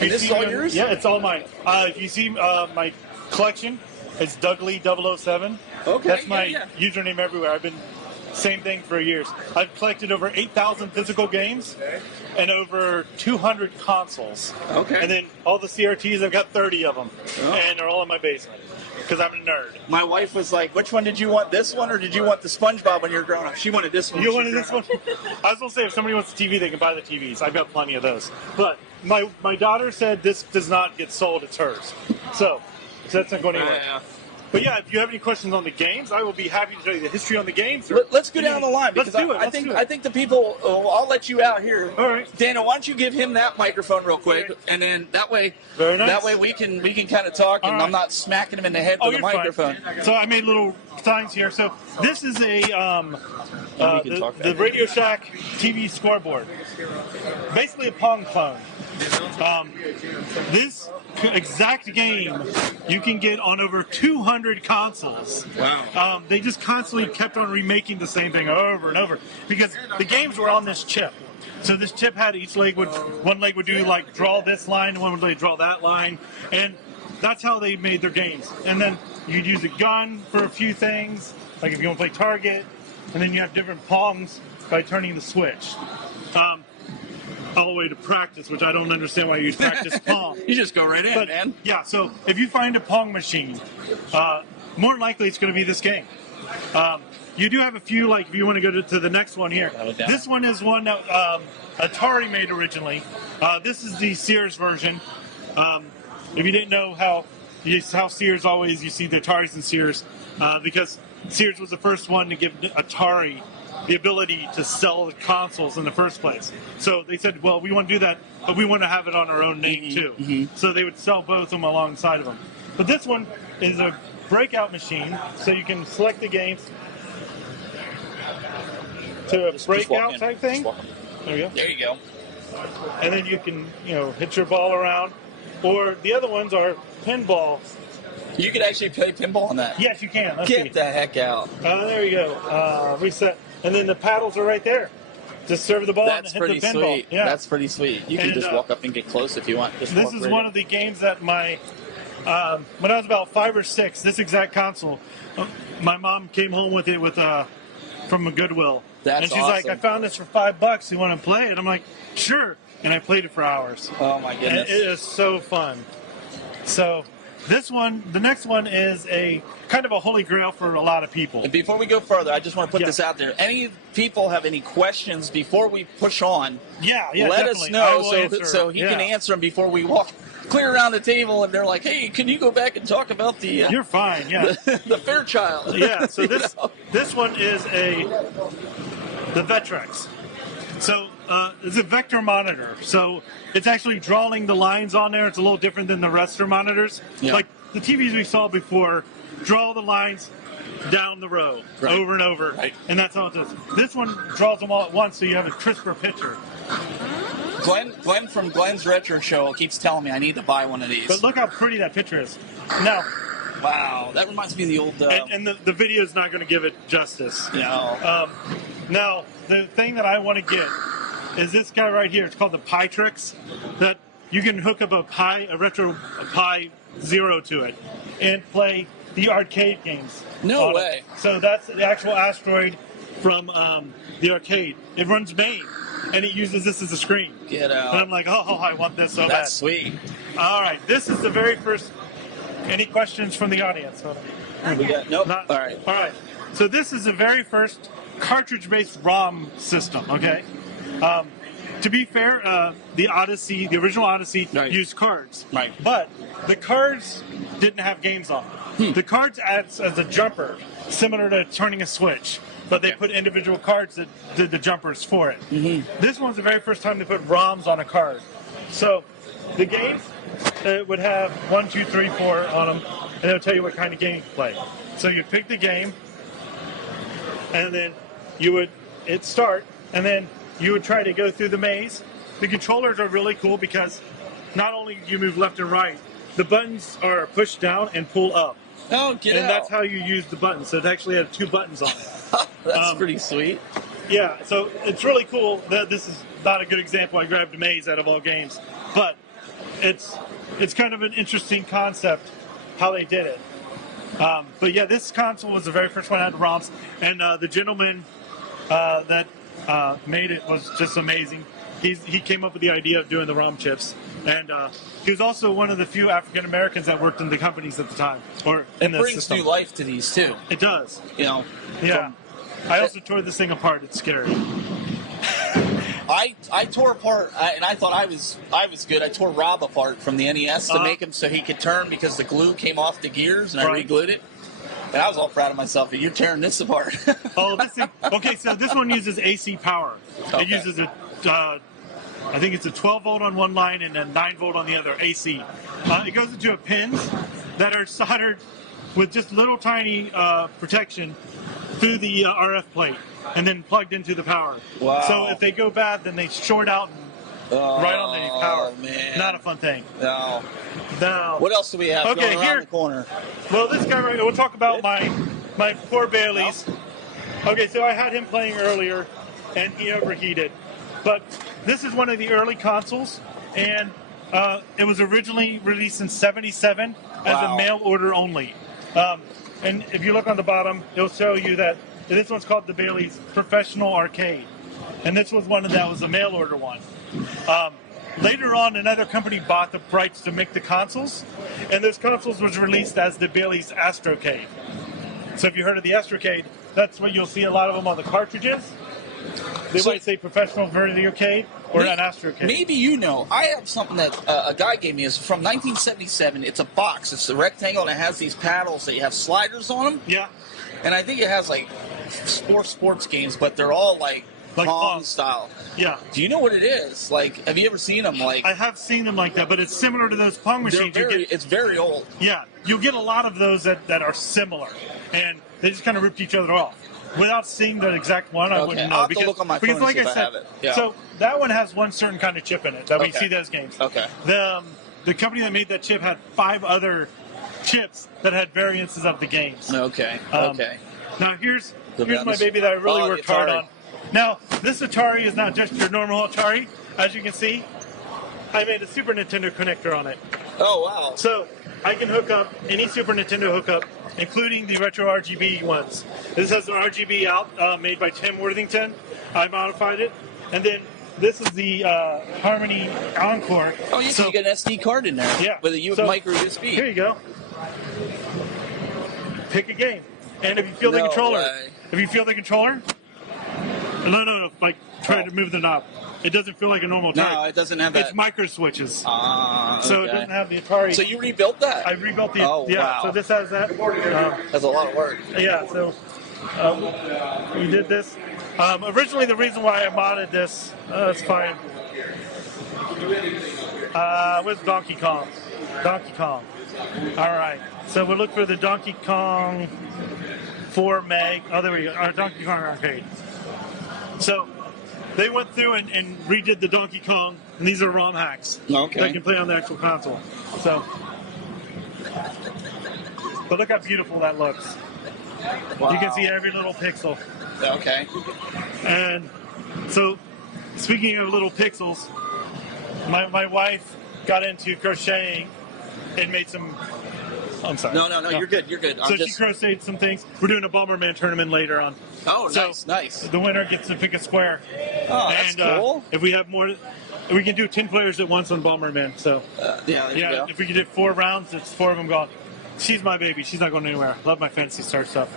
And this is all yours? Yeah, it's all mine. If you see my collection, it's Douglie007. Okay. That's my username everywhere. I've been same thing for years. I've collected over 8,000 physical games and over 200 consoles. Okay. And then all the CRTs, I've got 30 of them. Oh. And they're all in my basement because I'm a nerd. My wife was like, which one did you want? This one or did you want the SpongeBob when you were growing up? She wanted this one. You wanted this one? I was going to say, if somebody wants a TV, they can buy the TVs. I've got plenty of those. But my daughter said this does not get sold. It's hers. So that's not going anywhere. But yeah, if you have any questions on the games, I will be happy to tell you the history on the games. Let's go down the line because I think the people. I'll let you out here. All right, Daniel, why don't you give him that microphone real quick, and then that way, we can kind of talk, and I'm not smacking him in the head with the microphone. Fine. So I made little signs here. So this is the Radio Shack TV scoreboard, basically a Pong clone. This exact game you can get on over 200 consoles. Wow. They just constantly kept on remaking the same thing over and over because the games were on this chip. So this chip had one leg would do like draw this line, one would draw that line, and that's how they made their games. And then you'd use a gun for a few things, like if you want to play target, and then you have different Pongs by turning the switch. All the way to practice, which I don't understand why you use practice Pong. You just go right in, man. Yeah, so if you find a Pong machine, more than likely it's going to be this game. You do have a few, like if you want to go to the next one here. This one is one that Atari made originally. This is the Sears version. If you didn't know how Sears always, you see the Ataris and Sears, because Sears was the first one to give Atari the ability to sell the consoles in the first place. So they said, well, we want to do that, but we want to have it on our own name too. So they would sell both of them alongside of them. But this one is a breakout machine, so you can select the games to a breakout type thing. There you go. There you go. And then you can, hit your ball around. Or the other ones are pinball. You could actually play pinball on that? Yes, you can. Get the heck out. There you go. Reset. And then the paddles are right there. Just serve the ball and hit the pinball. That's pretty sweet. Yeah. That's pretty sweet. You can just walk up and get close if you want. This is one of the games that when I was about 5 or 6, this exact console, my mom came home with it from a Goodwill. That's and she's like, I found this for $5. You want to play it? I'm like, sure. And I played it for hours. Oh my goodness. And it is so fun. So the next one is a kind of a holy grail for a lot of people. And before we go further, I just want to put this out there. Any people have any questions before we push on? Let us know so he can answer them before we walk clear around the table and they're like, hey, can you go back and talk about the... You're fine, yeah. the Fairchild. Yeah, so this one is the Vectrex. So it's a vector monitor. So it's actually drawing the lines on there. It's a little different than the raster monitors. Yeah. Like the TVs we saw before, draw the lines down the row over and over. Right. And that's how it does. This one draws them all at once so you have a crisper picture. Glenn from Glenn's Retro Show keeps telling me I need to buy one of these. But look how pretty that picture is. Now, wow, that reminds me of the old... and the video is not going to give it justice. No. Now, the thing that I want to get is this guy right here. It's called the Pytrix. That you can hook up a retro Pi Zero to it and play the arcade games. No way. So that's the actual asteroid from the arcade. It runs MAME, and it uses this as a screen. Get out. And I'm like, oh, I want this so bad. That's sweet. All right, this is the very first. Any questions from the audience? We got nope. All right. All right. So this is the very first cartridge-based ROM system. Okay. To be fair, the original Odyssey, used cards. Right. But the cards didn't have games on them. The cards acts as a jumper, similar to turning a switch. But they put individual cards that did the jumpers for it. This one's the very first time they put ROMs on a card. So the games would have 1, 2, 3, 4 on them, and it'll tell you what kind of game to play. So you pick the game, and then it'd start, and then you would try to go through the maze. The controllers are really cool because not only do you move left and right, the buttons are pushed down and pull up. Oh, get out. And that's how you use the buttons. So it actually had 2 buttons on it. That's pretty sweet. Yeah, so it's really cool. This is not a good example. I grabbed a maze out of all games. But it's kind of an interesting concept how they did it. But yeah, this console was the very first one that had ROMs, and the gentleman that made it was just amazing. He came up with the idea of doing the ROM chips, and he was also one of the few African Americans that worked in the companies at the time, or in the brings system. new life to these too. It does. You know. Yeah. I also tore this thing apart. It's scary. I tore apart, and I thought I was good. I tore Rob apart from the NES to make him so he could turn because the glue came off the gears, and I re-glued it. And I was all proud of myself. You're tearing this apart. Oh, this thing. Okay, so this one uses AC power. Okay. It uses a, I think it's a 12 volt on one line and a 9 volt on the other, AC. It goes into pins that are soldered with just little tiny protection through the RF plate, and then plugged into the power. Wow. So if they go bad, then they short out and right on the power. Man. Not a fun thing. No. No. What else do we have going around the corner? Well, this guy right here, we'll talk about my poor Baileys. Okay, so I had him playing earlier, and he overheated. But this is one of the early consoles, and it was originally released in '77 as a mail order only. And if you look on the bottom, it'll show you that this one's called the Baileys Professional Arcade. And this was one that was a mail order one. Later on, another company bought the rights to make the consoles, and those consoles was released as the Baileys Astrocade. So if you heard of the Astrocade, that's what you'll see a lot of them on the cartridges. They might say Professional Video Arcade or an Astrocade. Maybe you know. I have something that a guy gave me. It's from 1977. It's a box. It's a rectangle, and it has these paddles that you have sliders on them. Yeah. And I think it has like sports games, but they're all like Pong style. Yeah. Do you know what it is? Like, have you ever seen them? Like, I have seen them like that, but it's similar to those Pong machines. It's very old. Yeah. You'll get a lot of those that are similar, and they just kind of ripped each other off. Without seeing the exact one, I wouldn't know. I'll have to look on my phone because, like and see I if said, I have it. Yeah. So that one has one certain kind of chip in it that we see those games. Okay. The company that made that chip had 5 other chips that had variances of the games. Okay. Now here's my baby that I really worked hard on. Now this Atari is not just your normal Atari. As you can see, I made a Super Nintendo connector on it. Oh wow! So I can hook up any Super Nintendo hookup, including the retro RGB ones. This has an RGB out made by Tim Worthington. I modified it, and then this is the Harmony Encore. Oh, yeah, so you get an SD card in there. Yeah, with a micro USB. Here you go. Pick a game, and if you feel the controller, no, like try to move the knob. It doesn't feel like a normal Atari. No, it doesn't have that. It's micro switches. So it doesn't have the Atari. So you rebuilt that? I rebuilt the. Oh, yeah. wow. So this has that. That's a lot of work. Yeah. So we did this. Originally, the reason why I modded this, it's fine. Was Donkey Kong. Donkey Kong. All right. So we'll look for the Donkey Kong 4 meg. Oh, there we go. Our Donkey Kong Arcade. So they went through and redid the Donkey Kong, and these are ROM hacks that can play on the actual console. So, but look how beautiful that looks. Wow. You can see every little pixel. Okay. And so, speaking of little pixels, my wife got into crocheting and made some. I'm sorry. No, you're good. You're good. She crocheted some things. We're doing a Bomberman tournament later on. Oh, nice. The winner gets to pick a square. Oh, that's cool. If we have more, we can do 10 players at once on Bomberman. So there you go. If we can do 4 rounds, it's 4 of them gone. She's my baby. She's not going anywhere. Love my Fantasy Star stuff.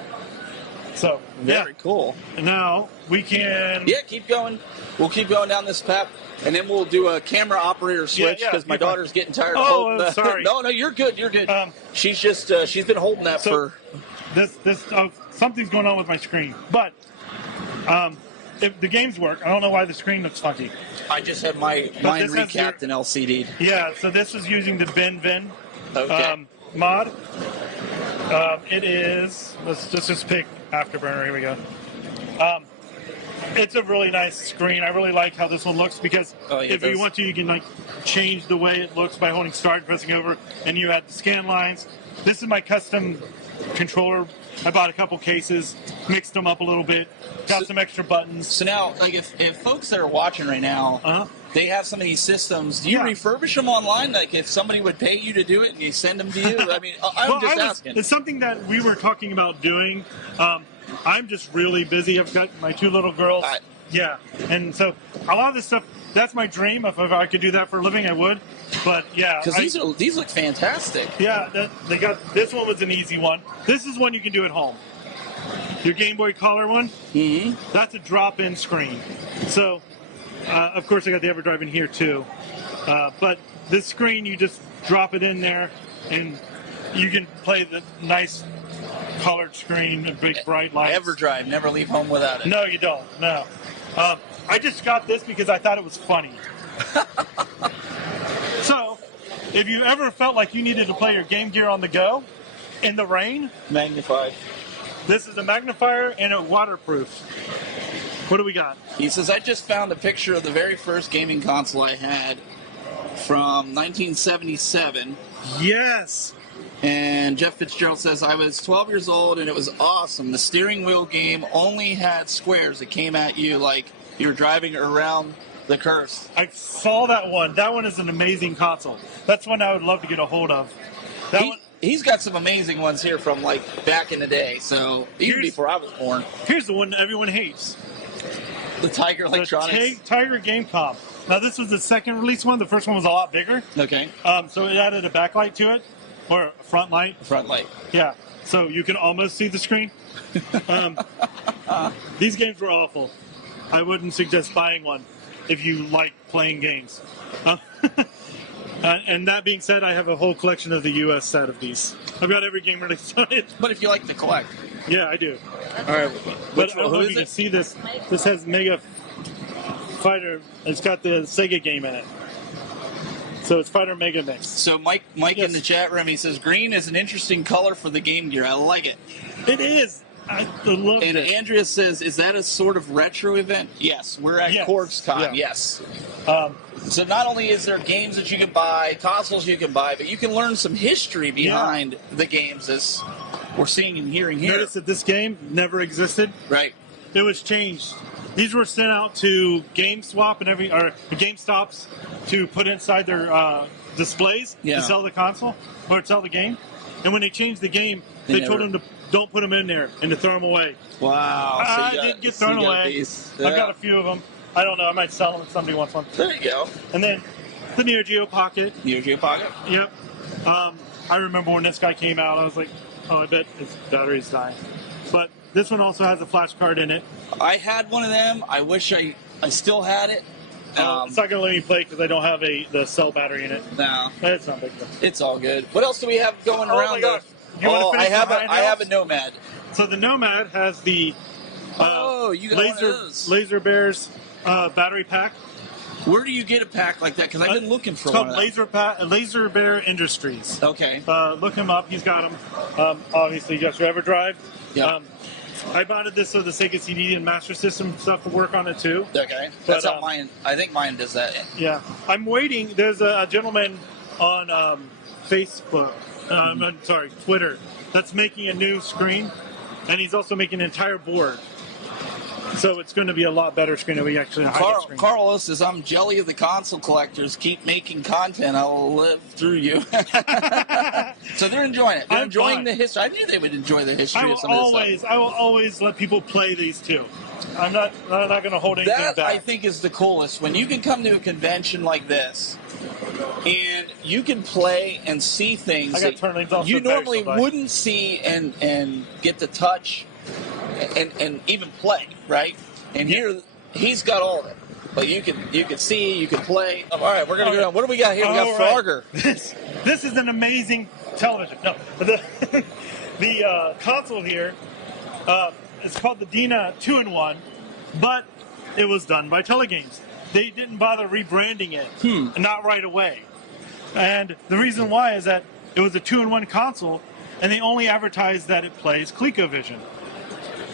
So very cool. And now we can. Yeah, keep going. We'll keep going down this path, and then we'll do a camera operator switch because my daughter's getting tired of holding that. Sorry. No, you're good. You're good. She's just she's been holding that for. This something's going on with my screen, but if the games work, I don't know why the screen looks funky. I just had mine recapped and LCD'd. Yeah, so this is using the BenVin mod. It is. Let's just pick Afterburner. Here we go. It's a really nice screen. I really like how this one looks because if you want to, you can like change the way it looks by holding start and pressing over, and you add the scan lines. This is my custom controller. I bought a couple cases, mixed them up a little bit, got some extra buttons. So now, like, if folks that are watching right now, they have some of these systems, do you refurbish them online? Like, if somebody would pay you to do it and you send them to you? I mean, I'm just asking. It's something that we were talking about doing. I'm just really busy. I've got my 2 little girls. And so a lot of this stuff, that's my dream. If I could do that for a living, I would. But yeah, because these look fantastic. Yeah, they got this one was an easy one. This is one you can do at home. Your Game Boy Color one, that's a drop-in screen. So, of course, I got the EverDrive in here too. But this screen, you just drop it in there, and you can play the nice colored screen and big bright lights. EverDrive, never leave home without it. No, you don't. No. I just got this because I thought it was funny. So, if you ever felt like you needed to play your Game Gear on the go in the rain, magnified. This is a magnifier and a waterproof. What do we got? He says, I just found a picture of the very first gaming console I had from 1977. Yes. And Jeff Fitzgerald says, I was 12 years old and it was awesome. The steering wheel game only had squares that came at you like you were driving around the curse. I saw that one. That one is an amazing console. That's one I would love to get a hold of. He's got some amazing ones here from like back in the day, so even before I was born. Here's the one everyone hates. The Tiger Electronics. The Tiger Gamecom. Now this was the second release one. The first one was a lot bigger. Okay. So it added a backlight to it, or a front light. Front light. Yeah. So you can almost see the screen. These games were awful. I wouldn't suggest buying one if you like playing games. And that being said, I have a whole collection of the U.S. set of these. I've got every game released on it. But if you like to collect. Yeah, I do. All right. But I don't know if you can see this. This has Mega Fighter. It's got the Sega game in it. So it's Fighter Mega Mix. So Mike in the chat room, he says, green is an interesting color for the Game Gear. I like it. It is. I love it. And Andrea says, is that a sort of retro event? Yes. We're at QuartzCon. Yes. So not only is there games that you can buy, consoles you can buy, but you can learn some history behind the games as we're seeing and hearing here. Notice that this game never existed. Right. It was changed. These were sent out to GameStop and GameStops to put inside their displays to sell the console or to sell the game. And when they changed the game, they told them to don't put them in there and to throw them away. Wow. I did get thrown away. I've got a few of them. I don't know. I might sell them if somebody wants one. There you go. And then the Neo Geo Pocket. Neo Geo Pocket? Yep. I remember when this guy came out, I was like, oh, I bet its battery's dying. But this one also has a flash card in it. I had one of them. I wish I still had it. It's not going to let me play because I don't have the cell battery in it. No. It's not big deal. It's all good. What else do we have going around? My gosh. I have a Nomad. So the Nomad has the you got one of those. Laser Bears battery pack. Where do you get a pack like that? Because I've been looking for one. It's called Laser Bear Industries. Okay. Look him up. He's got them. Obviously, you got your EverDrive. Yeah. I bought this so the Sega CD and Master System stuff will work on it too. Okay. That's how mine. I think mine does that. Yeah. I'm waiting. There's a gentleman on Facebook. I'm sorry, Twitter. That's making a new screen, and he's also making an entire board. So it's going to be a lot better screen than we actually have. Carl says, I'm jelly of the console collectors. Keep making content. I will live through you. So they're enjoying it. They're enjoying the history. I knew they would enjoy the history of some of this stuff. I will always let people play these too. I'm not going to hold anything back. That, I think, is the coolest. When you can come to a convention like this, and you can play and see things that you normally wouldn't see and get to touch and even play, right? And here, he's got all of it. But you can see, you can play. All right, we're going to go down. What do we got here? We got Frogger. This is an amazing television. No, the console here, it's called the Dina 2-in-1, but it was done by Telegames. They didn't bother rebranding it, not right away. And the reason why is that it was a 2-in-1 console, and they only advertised that it plays ColecoVision.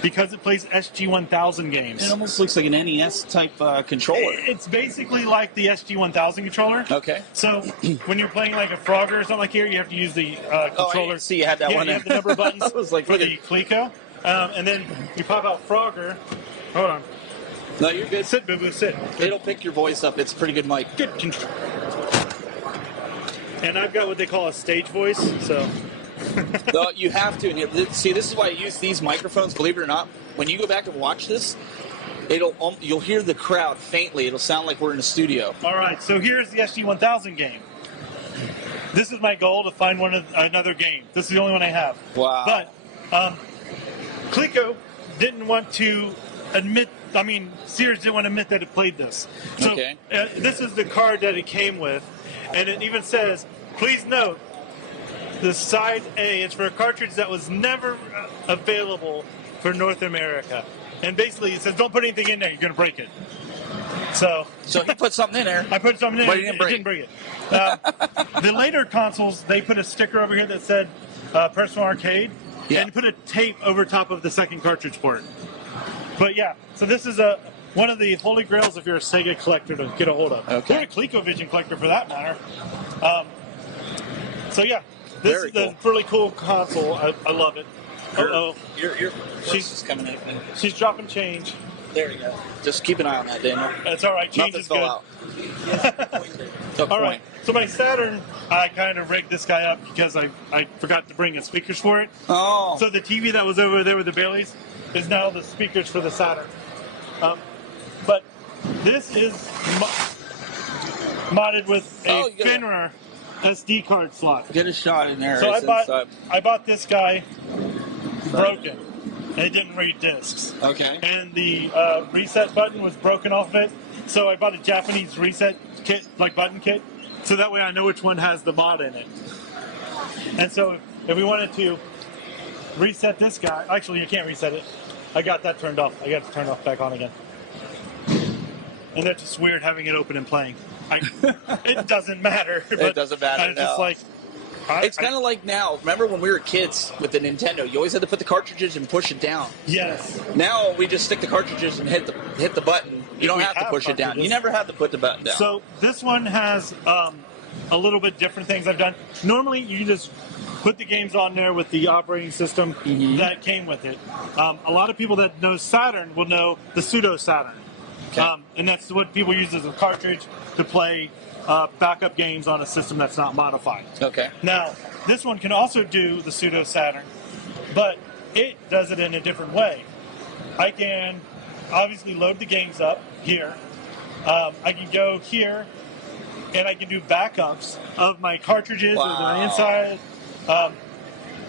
because it plays SG-1000 games. It almost looks like an NES type controller. It's basically like the SG-1000 controller. Okay. So when you're playing like a Frogger or something like here, you have to use the controller. Oh, I didn't see you had that one. You have the number buttons I was like, for the Coleco. And then you pop out Frogger. Hold on. No, you're good. Sit, boo-boo, sit. It'll pick your voice up. It's a pretty good mic. Good control. And I've got what they call a stage voice, so... No, you have to. See, this is why I use these microphones, believe it or not. When you go back and watch this, you'll hear the crowd faintly. It'll sound like we're in a studio. All right, so here's the SG-1000 game. This is my goal, to find another game. This is the only one I have. Wow. But Coleco didn't want to admit, Sears didn't want to admit that it played this. So okay. This is the card that it came with, and it even says, please note, the side A is for a cartridge that was never available for North America. And basically it says, don't put anything in there, you're going to break it. So he put something in there. I put something in but there, it didn't break it. The later consoles, they put a sticker over here that said Personal Arcade, and put a tape over top of the second cartridge port. But yeah, so this is one of the holy grails if you're a Sega collector to get a hold of. Okay. Or a ColecoVision collector for that matter. So yeah. This is a really cool console. I love it. She's just coming in. She's dropping change. There you go. Just keep an eye on that, Daniel. That's all right. Change is good. Out. All right. So my Saturn, I kind of rigged this guy up because I forgot to bring the speakers for it. Oh. So the TV that was over there with the Baileys is now the speakers for the Saturn. But this is modded with a Finra SD card slot. Get a shot in there. So I bought this guy broken. And it didn't read discs. Okay. And the reset button was broken off of it. So I bought a Japanese reset kit, like button kit, so that way I know which one has the mod in it. And so if we wanted to reset this guy, actually you can't reset it. I got that turned off. I got to turn it off back on again. And that's just weird having it open and playing. It doesn't matter. It doesn't matter. It's just like, it's kind of like now. Remember when we were kids with the Nintendo? You always had to put the cartridges and push it down. Yes. Now we just stick the cartridges and hit the button. You don't have to push it down. You never have to put the button down. So this one has a little bit different things I've done. Normally you can just put the games on there with the operating system that came with it. A lot of people that know Saturn will know the pseudo Saturn. Okay. And that's what people use as a cartridge to play backup games on a system that's not modified. Okay. Now, this one can also do the pseudo Saturn, but it does it in a different way. I can obviously load the games up here. I can go here, and I can do backups of my cartridges or the inside.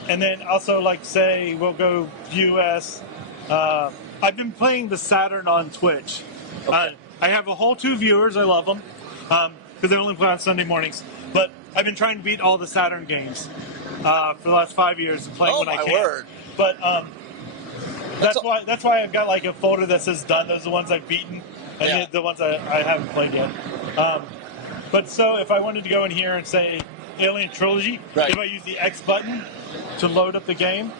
And then also, like, say, we'll go US. I've been playing the Saturn on Twitch. Okay. I have a whole 2 viewers. I love them because they only play on Sunday mornings. But I've been trying to beat all the Saturn games for the last 5 years and playing when I can. Word. But that's why I've got like a folder that says done. Those are the ones I've beaten, and the ones I haven't played yet. But so if I wanted to go in here and say Alien Trilogy, if I use the X button to load up the game,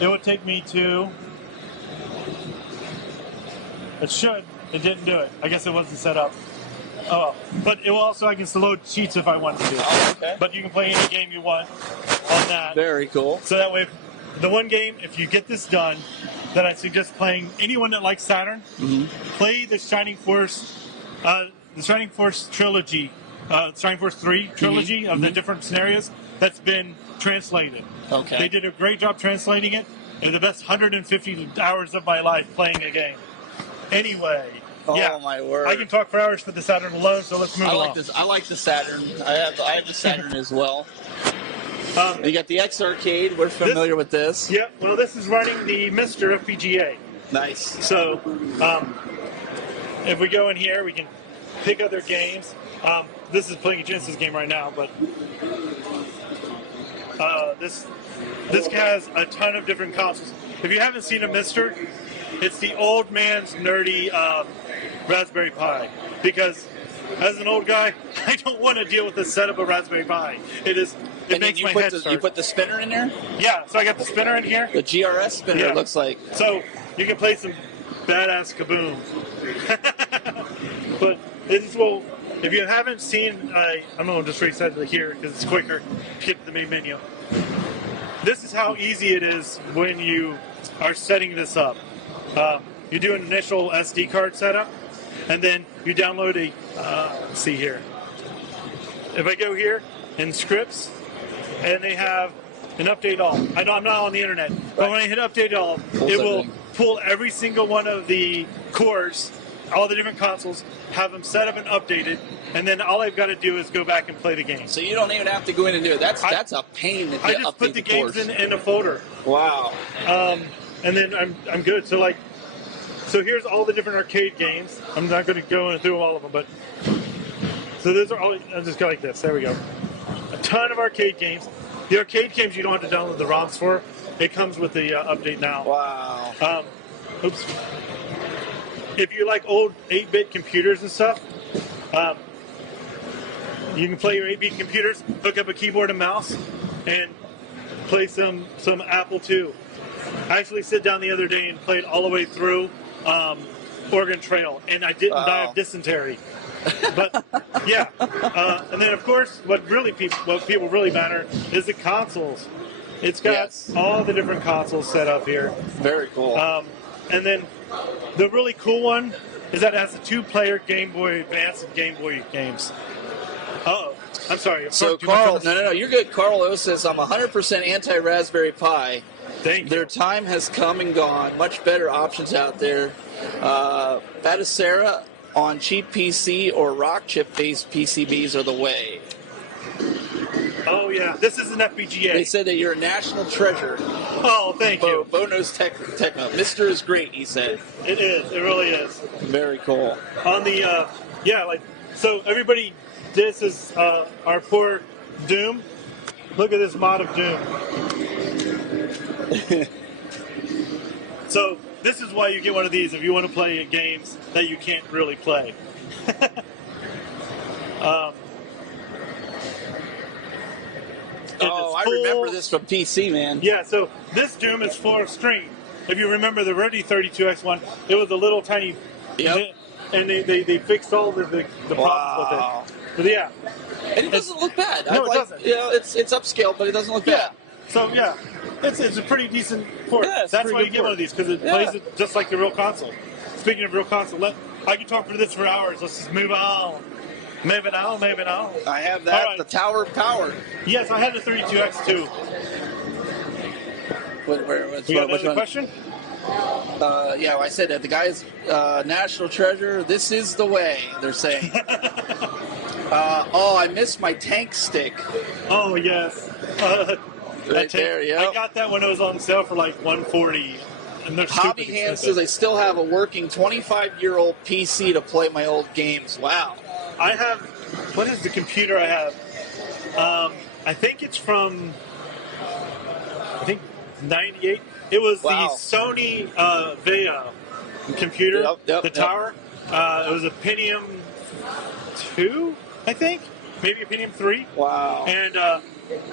it would take me to. It should. It didn't do it. I guess it wasn't set up. Oh, well. But it will also, I can load cheats if I want to do it. Oh, okay. But you can play any game you want on that. Very cool. So that way, the one game, if you get this done, then I suggest playing anyone that likes Saturn. Play the Shining Force trilogy, Shining Force 3 trilogy of the different scenarios that's been translated. Okay. They did a great job translating it. They're the best 150 hours of my life playing a game. Anyway. Oh my word! I can talk for hours for the Saturn alone, so let's move along. I like the Saturn. I have the Saturn as well. You got the X Arcade. We're familiar with this. Yeah. Well, this is running the Mr. FPGA. Nice. So, if we go in here, we can pick other games. This is playing a Genesis game right now, but this has a ton of different consoles. If you haven't seen a Mr., it's the old man's nerdy Raspberry Pi, because as an old guy, I don't want to deal with the setup of Raspberry Pi. It makes my head start. You put the spinner in there? Yeah, so I got the spinner in here. The GRS spinner, it looks like. So you can play some badass kaboom. But this will, if you haven't seen, I'm going to just reset it here because it's quicker to get to the main menu. This is how easy it is when you are setting this up. You do an initial SD card setup, and then you download a, let's see here. If I go here in scripts, and they have an update all. I know I'm not on the internet, but when I hit update all, it will pull every single one of the cores, all the different consoles, have them set up and updated, and then all I've got to do is go back and play the game. So you don't even have to go in and do it. That's a pain. I just put the games in a folder. Wow. And then I'm good. So here's all the different arcade games. I'm not going to go through all of them, but so those are all. I'll just go like this. There we go. A ton of arcade games. The arcade games you don't have to download the ROMs for. It comes with the update now. Wow. Oops. If you like old 8-bit computers and stuff, you can play your 8-bit computers, hook up a keyboard and mouse, and play some Apple II. I actually sit down the other day and played all the way through Oregon Trail, and I didn't die of dysentery. But yeah, and then of course, what people really matter is the consoles. It's got all the different consoles set up here. Very cool. And then the really cool one is that it has a 2-player Game Boy Advance and Game Boy games. Uh-oh. I'm sorry. So Carl, no, you're good. Carl O says, I'm 100% anti-Raspberry Pi. Thank you. Their time has come and gone. Much better options out there. Batacera on cheap PC or rock chip-based PCBs are the way. Oh, yeah. This is an FPGA. They said that you're a national treasure. Oh, thank you. Bo knows techno. Mr. is great, he said. It is. It really is. Very cool. On the, so everybody, this is our poor Doom. Look at this mod of Doom. So this is why you get one of these if you want to play games that you can't really play. I remember this from PC, man. Yeah, so this Doom is full of screen. If you remember the Ready 32X one, it was a little tiny, and they fixed all the problems with it. But yeah, and it doesn't look bad. No, it doesn't. It's upscale, but it doesn't look bad. So yeah, it's a pretty decent port. Yeah, that's why you get one of these, because it plays it just like the real console. Speaking of real console, I can talk for this for hours. Let's just move on. Move it on. I have that. Right. The Tower of Power. Yes, I had the 32X too. You got another question? I said that the guy's national treasure. This is the way, they're saying. I missed my tank stick. Oh, yes. Right there, yeah. I got that when it was on sale for like $140. And they're Hobby Hand says I still have a working 25-year-old PC to play my old games. Wow. I have, what is the computer I have? I think it's from, 98. It was the Sony Vega computer, the tower. It was a Pentium 2, I think, maybe a Pentium 3. Wow! And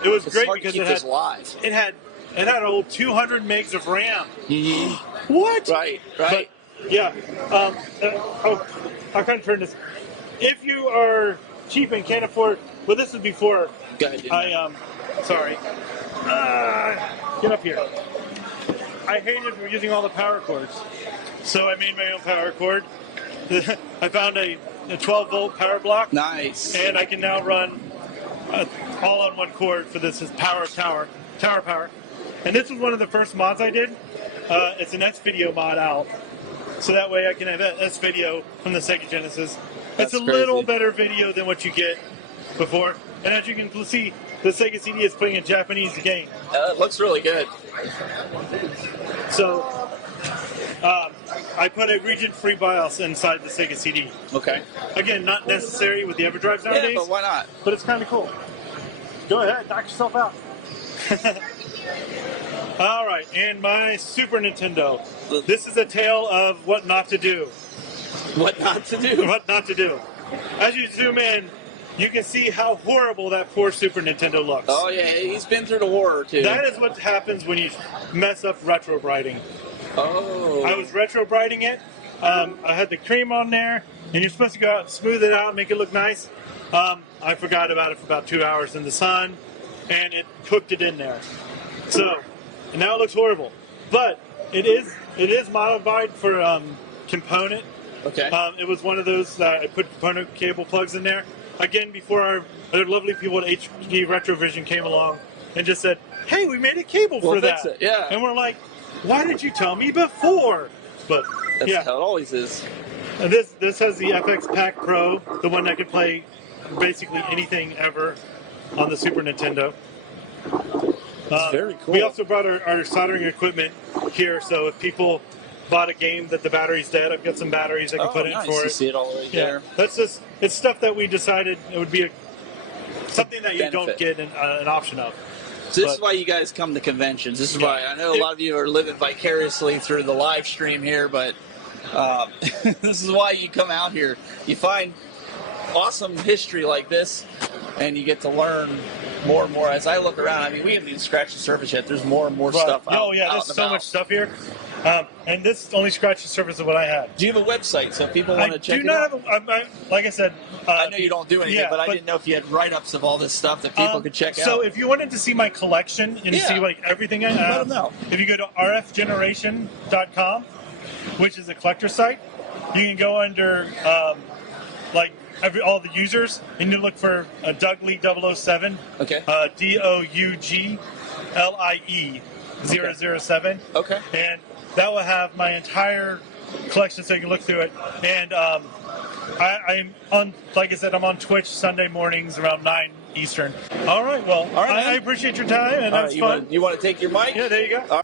it was great because it had an old 200 megs of RAM. Mm-hmm. What? Right. But, yeah. How can I turn this? If you are cheap and can't afford, well, this is before. Sorry. Get up here. I hated using all the power cords, so I made my own power cord. I found a 12-volt power block. Nice. And I can now run all on one cord for this tower power. And this was one of the first mods I did. It's an S-Video mod out, so that way I can have S-Video from the Sega Genesis. It's a little better video than what you get before. And as you can see, the Sega CD is playing a Japanese game. It looks really good. So, I put a region-free BIOS inside the Sega CD. Okay. Again, not necessary with the EverDrives nowadays. Yeah, but why not? But it's kind of cool. Go ahead, knock yourself out. All right, and my Super Nintendo. This is a tale of what not to do. What not to do? What not to do. as you zoom in, you can see how horrible that poor Super Nintendo looks. Oh yeah, he's been through the horror too. That is what happens when you mess up retro brighting. Oh. I was retro brighting it. I had the cream on there, and you're supposed to go out and smooth it out and make it look nice. I forgot about it for about 2 hours in the sun, and it cooked it in there. So, and now it looks horrible. But it is modified for component. Okay. It was one of those I put component cable plugs in there. Again, before our lovely people at HD Retrovision came along and just said, "Hey, we made a cable for that." That's it. Yeah. And we're like, "Why did you tell me before?" But that's how it always is. And this has the FX Pack Pro, the one that could play basically anything ever on the Super Nintendo. That's very cool. We also brought our soldering equipment here, so if people bought a game that the battery's dead, I've got some batteries I can put in for it. You see it all right there. That's just, it's stuff that we decided it would be something that you don't get an option of. So this is why you guys come to conventions. This is why I know a lot of you are living vicariously through the live stream here, but this is why you come out here. You find awesome history like this, and you get to learn more and more. As I look around, I mean, we haven't even scratched the surface yet. There's more and more stuff out. Oh, yeah, there's so much stuff here. And this only scratched the surface of what I had. Do you have a website so if people want to check it out? Like I said, I know you don't do anything, but I didn't know if you had write-ups of all this stuff that people could check out. So if you wanted to see my collection and see like everything I have, let them know. If you go to rfgeneration.com, which is a collector site, you can go under all the users, and you look for Douglie007. Okay. Douglie007. Okay. And that will have my entire collection, so you can look through it. And I'm on, like I said, I'm on Twitch Sunday mornings around 9 Eastern. All right. Well, I appreciate your time, and that's fun. You want to take your mic? Yeah, there you go.